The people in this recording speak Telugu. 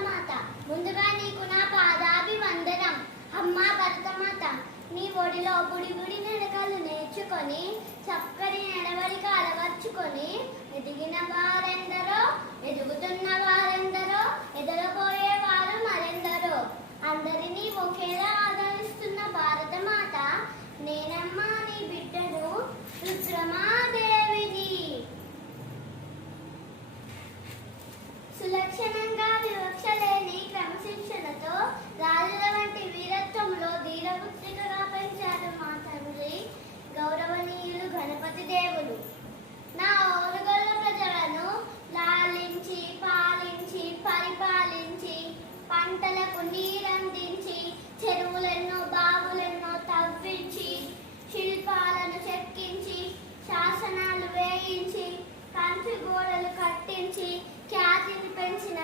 భారతమాత, ముందుగా నీకు నా పాదాభివందనం. అమ్మా భరతమాత, నీ ఒడిలో బుడి బుడి నడకలు నేర్చుకొని చక్కని నడవడిక అలవర్చుకొని ఎదిగిన వారెందరో, ఎదుగుతున్న వారెందరో, ఎదగబోయే వారు మరెందరో. అందరినీ ఒకేలా ఆదరిస్తున్న భారతమాత, నేనమ్మా నీ బిడ్డను రుద్రమాదేవిని. సులక్షణంగా వివక్ష లేని క్రమశిక్షణతో రాజుల వంటి వీరత్వంలో ధీరపుత్రికగా పెంచారు మా తండ్రి గౌరవనీయులు గణపతి దేవులు. నా ఓరుగొల్ల ప్రజలను లాలించి పాలించి పరిపాలించి పంటలకు నీరందించి చెరువులెన్నో బావులెన్నో తవ్వించి శిల్పాలను చెక్కించి శాసనాలు వేయించి కంచి గోడలు కట్టించి ఖ్యాతిని పెంచిన